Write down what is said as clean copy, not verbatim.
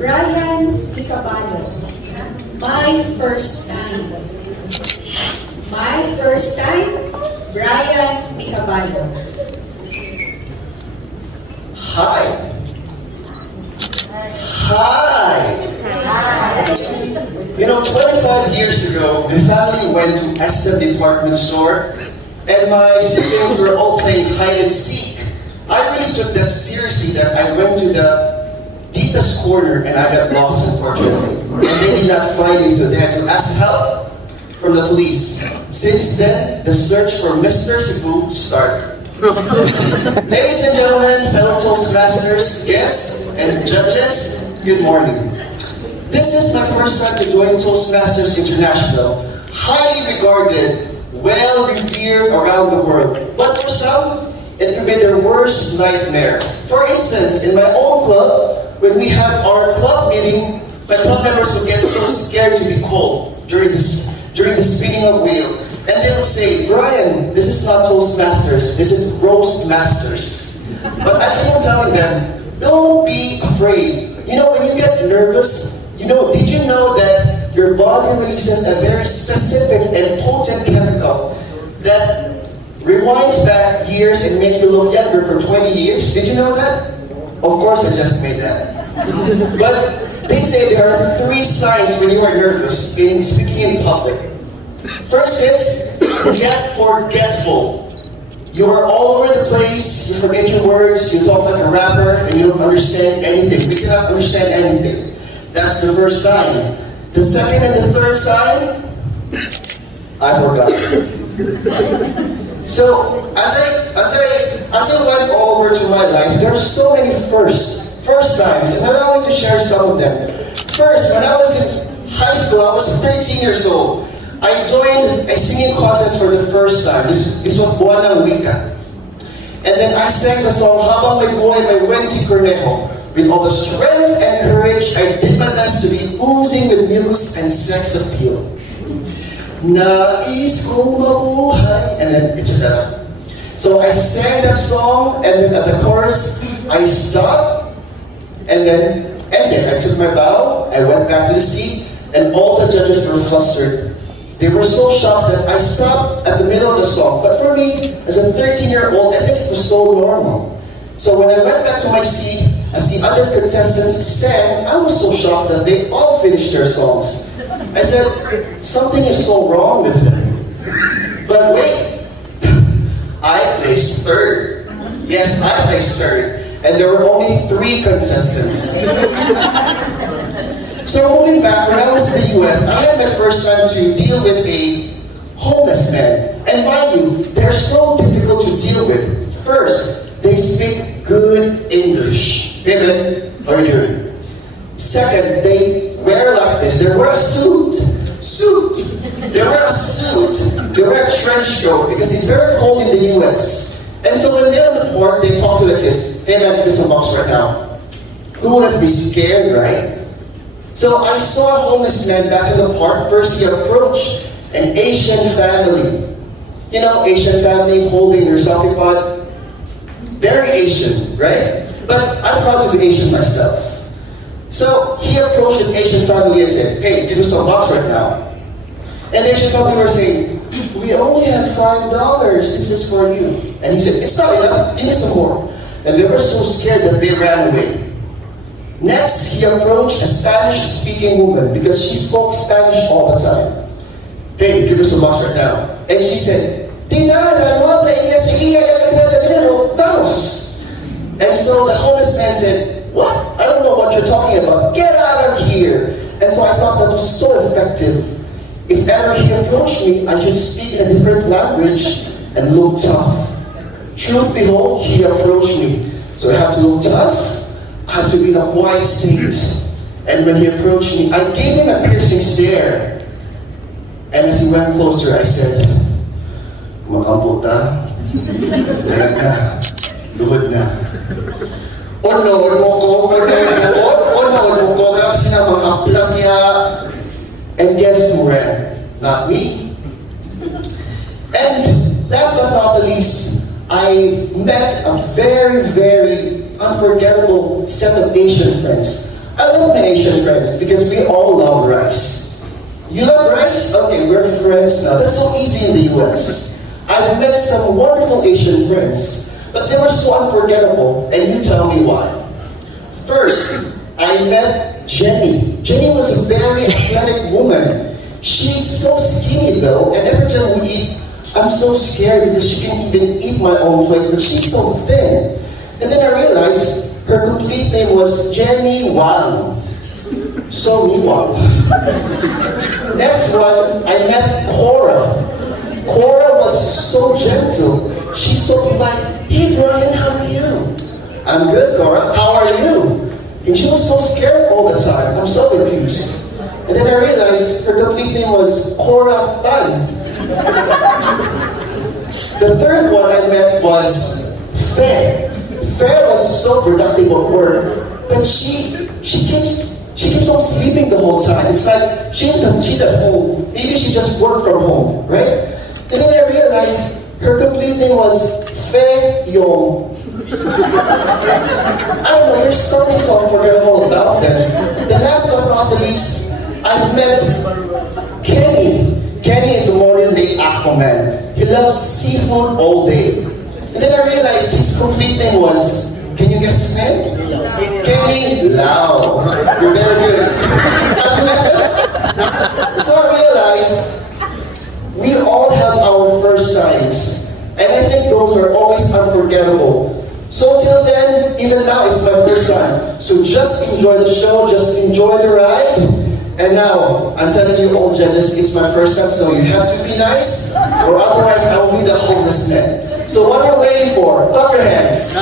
Brian Picaballo. My first time. My first time, Brian Picaballo. Hi. Hi. You know, 25 years ago, the family went to SM department store, and my siblings were all playing hide and seek. I really took that seriously that I went to the deepest corner and I got lost, unfortunately. And they did not find me, so they had to ask help from the police. Since then, the search for Mr. Cebu started. Ladies and gentlemen, fellow Toastmasters, guests, and judges, good morning. This is my first time to join Toastmasters International, highly regarded, well-revered around the world. But for some, it could be their worst nightmare. For instance, in my own club, when we have our club meeting, my club members would get so scared to be called during the spinning of wheel. And they would say, Brian, this is not Toastmasters, this is Roast Masters. But I keep on telling them, don't be afraid. You know, when you get nervous, did you know that your body releases a very specific and potent chemical that rewinds back years and makes you look younger for 20 years? Did you know that? Of course I just made that. But they say there are 3 signs when you are nervous in speaking in public. First is, get forgetful. You are all over the place, you forget your words, you talk like a rapper, and you don't understand anything. We cannot understand anything. That's the first sign. The second and the third sign, I forgot. So, as I went all over to my life, there are so many first times, and allow me to share some of them. First, when I was in high school, I was 13 years old. I joined a singing contest for the first time. This was Buwan ng Wika. And then I sang the song, Habang May Buhay May Wensi Cornejo. With all the strength and courage, I did my best to be oozing with muse and sex appeal. Nais kong mabuhay. And then, etc. So I sang that song, and then at the chorus, I stopped, and then ended. I took my bow, I went back to the seat, and all the judges were flustered. They were so shocked that I stopped at the middle of the song. But for me, as a 13-year-old, I think it was so normal. So when I went back to my seat, as the other contestants sang, I was so shocked that they all finished their songs. I said, something is so wrong with them. But wait, I placed third. Yes, I placed third. And there were only 3 contestants. So moving back, when I was in the US, I had my first time to deal with a homeless man. And mind you, they're so difficult to deal with. First, they speak good English. Hey man, how are you doing? Second, they wear like this. They wear a suit. They wear a suit. They wear a trench coat because it's very cold in the US. And so when they're on the port, they talk to like this. Hey man, give me some bucks right now. Who wouldn't be scared, right? So I saw a homeless man back in the park. First he approached an Asian family. You know, Asian family holding their selfie pod. Very Asian, right? But I'm proud to be Asian myself. So he approached an Asian family and said, hey, give me some bucks right now. And the Asian family were saying, we only have $5, this is for you. And he said, it's not enough, give me some more. And they were so scared that they ran away. Next, he approached a Spanish-speaking woman because she spoke Spanish all the time. Hey, give me some bucks right now. And she said, di nada, no habla inglés, and so the homeless man said, what? I don't know what you're talking about. Get out of here. And so I thought that was so effective. If ever he approached me, I should speak in a different language and look tough. Truth behold, he approached me. So I have to look tough. I have to be in a quiet state. And when he approached me, I gave him a piercing stare. And as he went closer, I said, Makamputa, layag na, luhod na. Unood mo ko, unood mo ko, kaya kasi na makaplas niya. And guess who ran? Not me. And last but not the least, I met a very, very unforgettable set of Asian friends. I love my Asian friends because we all love rice. You love rice? Okay, we're friends now. That's so easy in the US. I've met some wonderful Asian friends, but they were so unforgettable, and you tell me why. First, I met Jenny. Jenny was a very athletic woman. She's so skinny though, and every time we eat, I'm so scared because she can't even eat my own plate, but she's so thin. And then I realized her complete name was Jenny Wang. So me Wang. Next one, I met Cora. Cora was so gentle. She's so polite. Hey Brian, how are you? I'm good, Cora. How are you? And she was so scared all the time. I'm so confused. And then I realized her complete name was Cora Tan. The third one I met was Faye. Faye was so productive at work, but she keeps on sleeping the whole time. It's like she's at home. Maybe she just worked from home, right? And then I realized her complete name was Faye Yong. I don't know, there's something so unforgettable about them. The last but not the least, I've met Kenny. Kenny is the modern day Aquaman. He loves seafood all day. And then I realized his complete name was, can you guess his name? Kenny Lau. You're very good. So I realized we all have our first times. And I think those are always unforgettable. So till then, even now, it's my first time. So just enjoy the show, just enjoy the ride. And now, I'm telling you all judges, it's my first time, so you have to be nice, or otherwise I will be the homeless man. So what are you waiting for? Clap your hands.